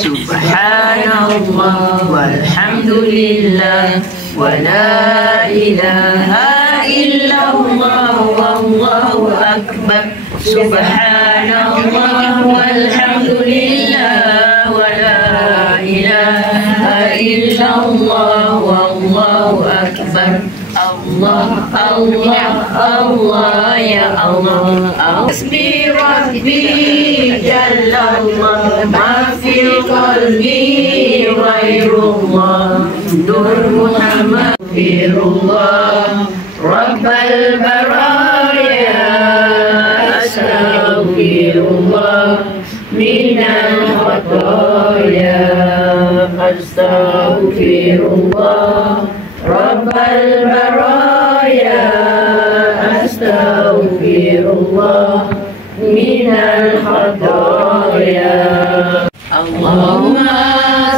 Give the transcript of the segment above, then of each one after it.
Subhanallah walhamdulillah wa la ilaha illallah wallahu akbar. Subhanallah walhamdulillah wa la ilaha illallah wallahu akbar. Allah Allah Allah ya Allah. Hasbi Rabbi Jallallah, ma fil qalbi ghairullah, Nur Muhammad firullah, Rabbal baraya astaghfirullah minal khataya astaghfirullah, Rabbal baraya astaghfirullah minal khataya. Allahumma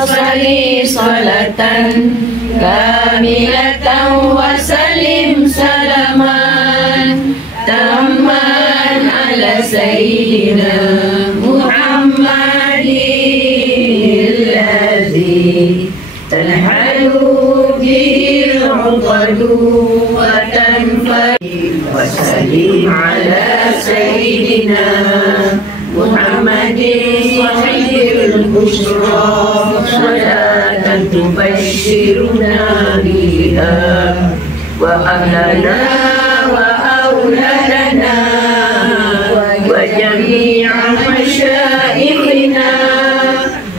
salli salatan kamilatan wa sallim salaman tamman ala sayyidina Muhammadin alladhi tanhalu bihi al-uqadu wa tanfari. Wa sallim ala sayyidina Muhammadin sahibul bushra salatan tubashshiruna biha wa ahlana wa awladana wa jami'a masyayikhina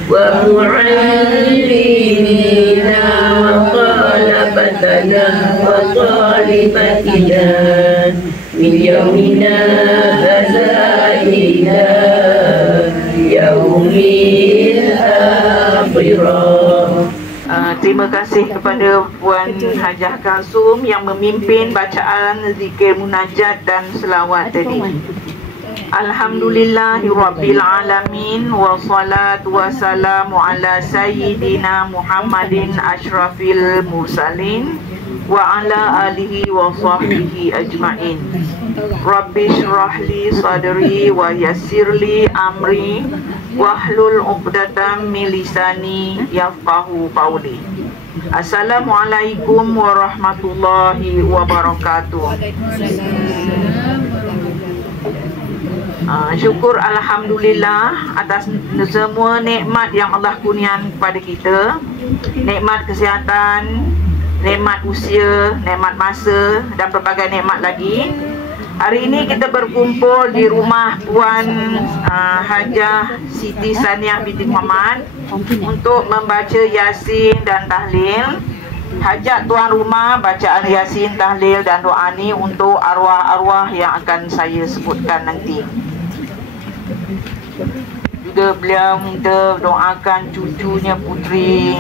wa mu'allimina wa talabatana wa talibatina min yawmina hadha ila yaumil akhirah. Terima kasih kepada Puan Hajah Kalsum yang memimpin bacaan zikir munajat dan selawat tadi. Alhamdulillahirabbil alamin wa salatu wassalamu ala sayyidina Muhammadin asyrafil mursalin wa ala alihi wa sahbihi ajma'in. Rabbi shrah li sadri wa yassir li amri wahlul 'uqdatam min lisani yafqahu qawli. Assalamualaikum warahmatullahi wabarakatuh. Syukur alhamdulillah atas semua nikmat yang Allah kurniakan kepada kita. Nikmat kesihatan, nikmat usia, nikmat masa dan berbagai nikmat lagi. Hari ini kita berkumpul di rumah Puan Hajah Siti Saniah binti Muhammad untuk membaca Yasin dan Tahlil. Hajat tuan rumah bacaan Yasin, Tahlil dan doa ni untuk arwah-arwah yang akan saya sebutkan nanti. Juga beliau minta doakan cucunya puteri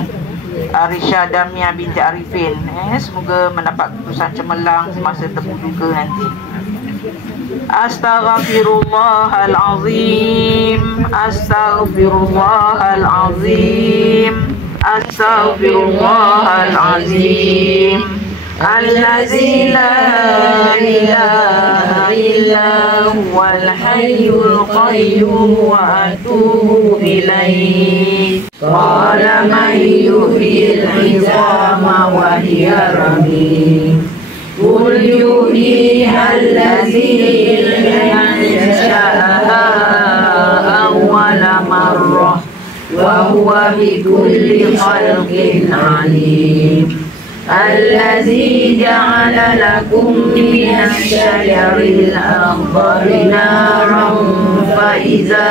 Arisha Damia binti Arifin. Semoga mendapat keputusan cemerlang semasa terbuka nanti. Astaghfirullahalazim, astaghfirullahalazim, astaghfirullahalazim, allazi la ilaha illa huwal hayyul qayyum wa atubu ilaih. Qala man yuhyil 'izama wa hiya ramim, qul yuhyiha allazi ansha'aha awwala marrah wa huwa بكل خلق عليم الذي جعل لكم من الشجر الأخضر نارا فإذا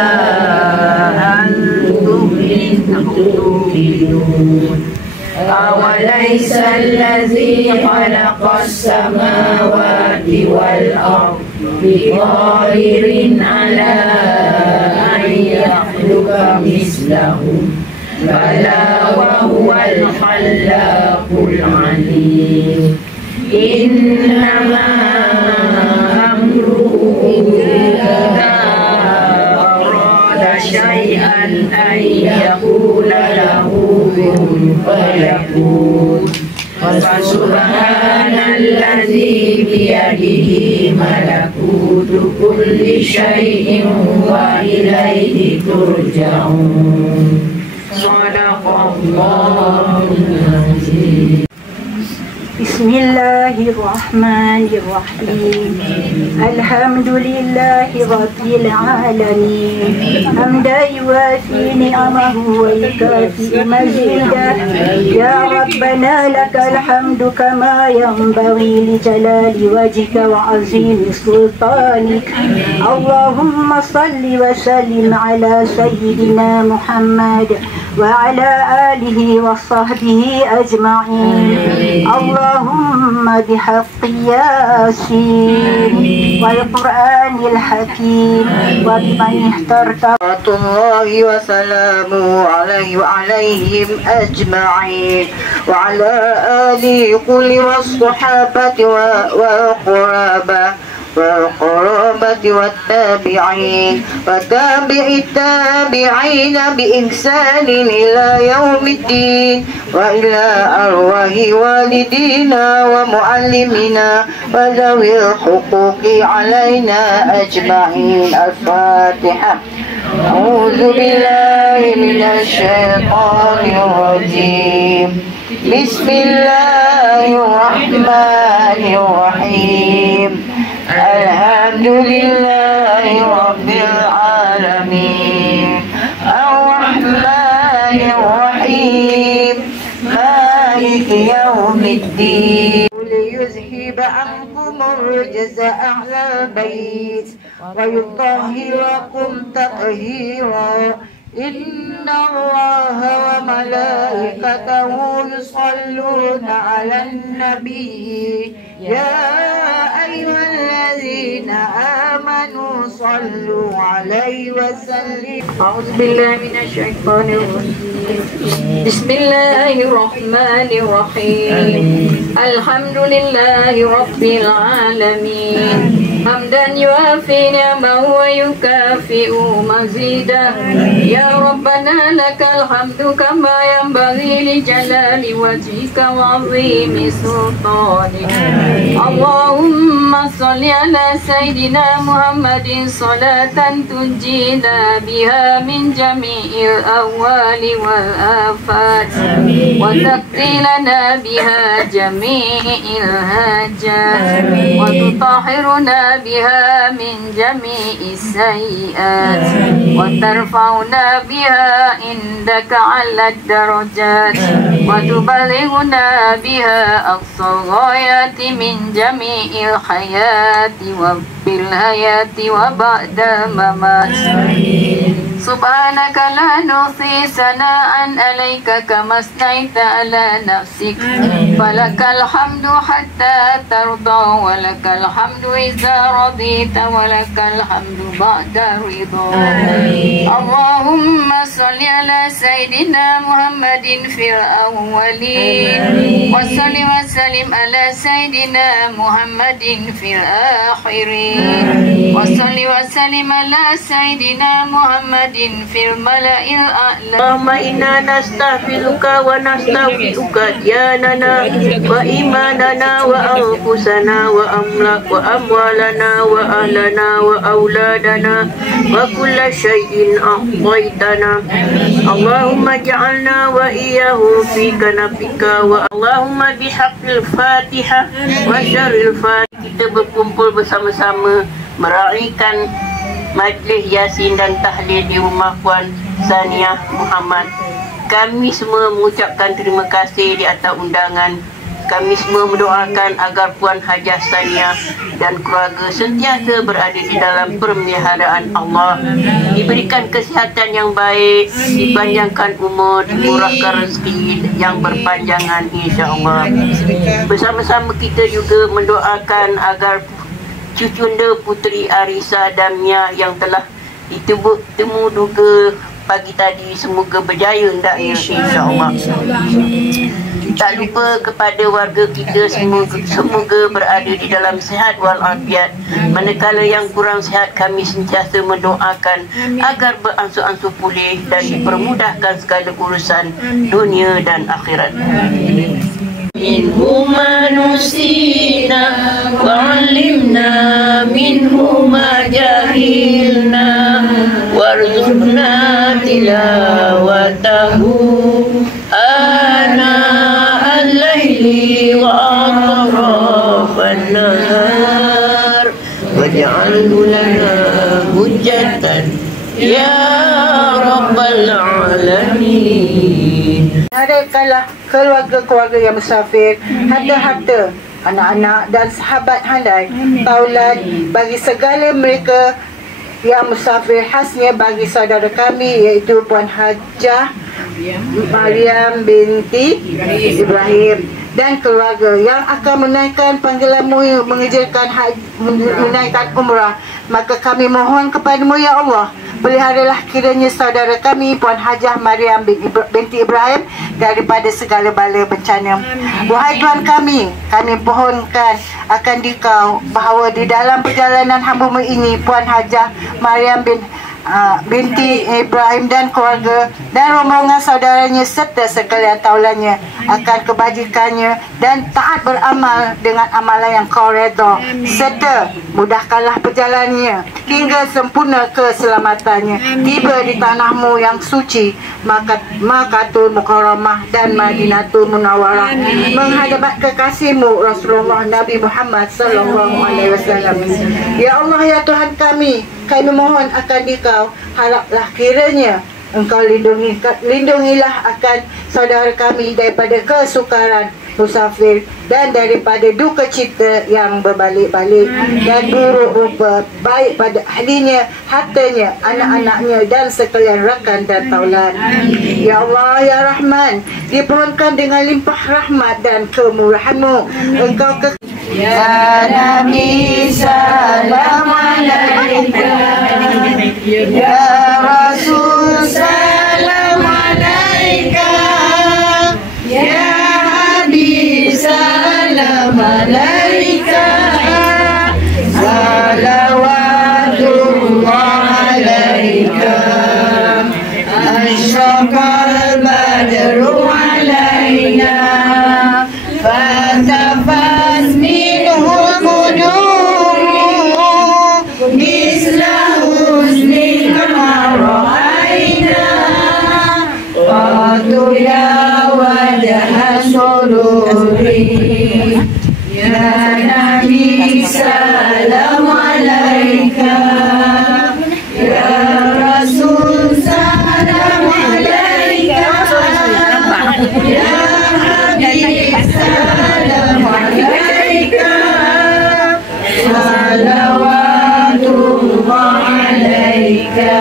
أنتم منه توقدون أوليس الذي خلق السماوات والأرض بقادر على أن يخلق مثلهم بلى وهو الخلاق العليم إنما أمره إذا أراد شيئا أن يقول له كن فيكون فسبحان الذي بيده ملكوت كل شيء وإليه ترجعون صدق الله العظيم. بسم الله الرحمن الرحيم الحمد لله رب العالمين حمدا يوافي نعمه ويكافئ مزيده يا ربنا لك الحمد كما ينبغي لجلال وجهك وعظيم سلطانك اللهم صل وسلم على سيدنا محمد وعلى آله وصحبه أجمعين اللهم بحق ياسين والقرآن الحكيم وبمن اخترت الله وسلامه عليه وعليهم أجمعين وعلى آله كل والصحابة والقرابة والتابعين وتابع التابعين بإحسان إلى يوم الدين وإلى أرواح والدينا ومعلمنا وذوي الحقوق علينا أجمعين الفاتحة أعوذ بالله من الشيطان الرجيم بسم الله الرحمن الرحيم الحمد لله رب العالمين الرحمن الرحيم مالك يوم الدين ليذهب عنكم الرجس أهل البيت ويطهركم تطهيرا إن الله وملائكته يصلون على النبي يا أيها الذين آمنوا صلوا عليه وسلموا أعوذ بالله من الشيطان الرجيم بسم الله الرحمن الرحيم الحمد لله رب العالمين حمدا يوافي نعمه ويكافئ مزيدا يا ربنا لك الحمد كما ينبغي لجلال وجهك وعظيم سلطانك اللهم صل على سيدنا محمد صلاة تنجينا بها من جميع الأهوال والآفات وتقضي لنا بها جميع الحاجات وتطهرنا بها من جميع السيئات وترفعنا بها عندك على الدرجات وتبلغنا بها أقصى الغايات من جميع الحياة وبالحياة وبعد الممات سبحانك لا نحصي ثناء عليك كما أثنيت على نفسك فلك الحمد حتى ترضى ولك الحمد إذا رضيت ولك الحمد بعد رضا اللهم صل على سيدنا محمد في الأولين وصل وسلم على سيدنا محمد في الآخرين وصل وسلم على سيدنا محمد في الملأ الأعلى اللهم إنا نستغفرك ونستغفرك دياننا وإيماننا وأنفسنا وأموالنا وأهلنا وأولادنا وكل شيء أعطيتنا اللهم اجعلنا وإياه في كنفك اللهم بحق الفاتحة وشر الفاتحة kita berkumpul bersama-sama meraihkan majlis Yasin dan Tahlil di rumah Puan Saniah Muhammad Kami semua mengucapkan terima kasih di atas undangan. Kami semua mendoakan agar Puan Hajah Saniah dan keluarga sentiasa berada di dalam pemeliharaan Allah, diberikan kesihatan yang baik, dipanjangkan umur, dimurahkan rezeki yang berpanjangan insya-Allah. Bersama-sama kita juga mendoakan agar cucunda Puteri Arisa Damia yang telah ditemu duga pagi tadi semoga berjaya hendaknya insya-Allah. Tak lupa kepada warga kita semoga berada di dalam sihat walafiat. Manakala yang kurang sihat, kami sentiasa mendoakan agar beransur-ansur pulih dan dipermudahkan segala urusan dunia dan akhirat. Minhu ma nusina wa 'allimna minhu ma jahilna warzuqna tilawatahu ana al-laili wa atrafan nahar waj'alhu lana hujjatan ya rabbal alamin. Adalah keluarga-keluarga yang musafir, harta-harta, anak-anak dan sahabat handai taulan bagi segala mereka yang musafir, khasnya bagi saudara kami iaitu Puan Hajah Mariam binti Ibrahim dan keluarga yang akan menaikkan panggilanmu menunaikan umrah. Maka kami mohon kepadamu ya Allah, peliharalah kiranya saudara kami Puan Hajah Mariam binti Ibrahim daripada segala bala bencana. Wahai Tuhan kami pohonkan akan Dikau bahawa di dalam perjalanan hamba-Mu ini Puan Hajah Mariam binti Ibrahim dan keluarga dan rombongan saudaranya serta sekalian taulannya akan kebajikannya dan taat beramal dengan amalan yang Kau redha, serta mudahkanlah perjalanannya hingga sempurna keselamatannya, tiba di tanah-Mu yang suci Makkatul Mukarramah dan Madinatul Munawwarah, menghadap kekasih-Mu Rasulullah Nabi Muhammad sallallahu alaihi wasallam. Ya Allah ya Tuhan kami mohon akan Dikau, haraplah kiranya Engkau lindungilah akan saudara kami daripada kesukaran musafir dan daripada duka cita yang berbalik-balik dan buruk rupa, baik pada ahlinya, hartanya, anak-anaknya dan sekalian rakan dan taulan. Ya Allah ya Rahman, dipohonkan dengan limpah rahmat dan kemurahan-Mu Engkau Ya Nabi salam alaika, Ya Rasul salam alaika, Ya Habib salam alaika, salawatullah alaika, asyraqal badru alaina, fatafas minhu qudum misla husni kama ra'ayna, qatu ya wajah sururi, ya Nabi salam alaika, ya Rasul salam alaika, ya Habib salam alaika, salawatullah alaika,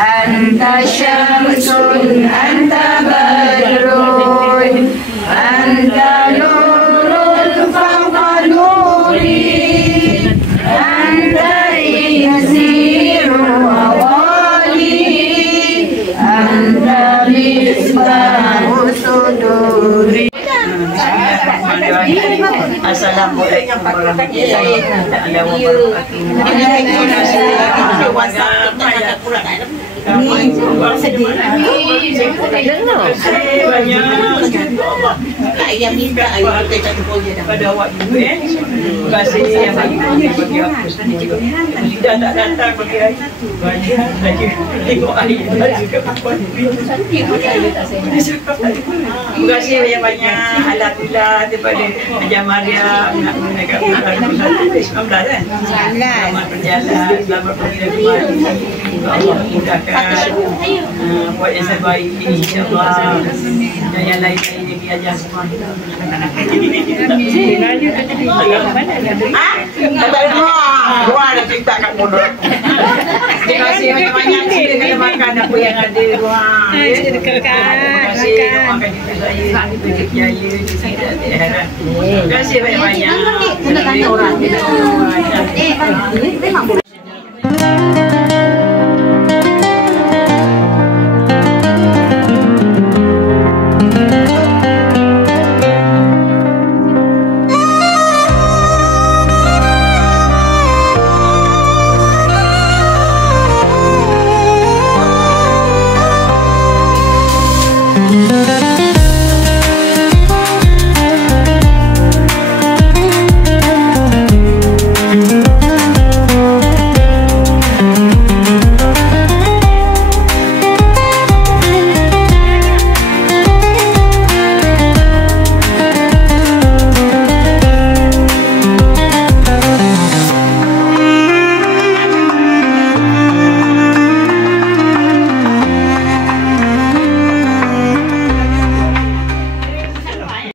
anta syamsun anta badrun anta nurul fawqa nuri, anta yasiru awali, anta misbahu suduri. Assalamualaikum warahmatullahi wabarakatuh. yang minta ayo kita satu boleh dah. Pada awak juga terima kasih yang banyak bagi aku sudah tak datang bagi saya lagi tengok air juga terima kasih banyak-banyak alhamdulillah daripada Hajar Mariam nak menaikkan hari 19 kan selamat berjalan selamat pergi dan kembali Allah mudahkan buat yang terbaik insyaAllah dan yang lain-lain yang diajar semua Tak ada dua ada cerita kat mulut. Terima kasih banyak-banyak. Sila kena makan apa yang ada ruang. Terima kasih makan juga saya. Berjaya di sini dan di akhirat. Terima kasih banyak-banyak.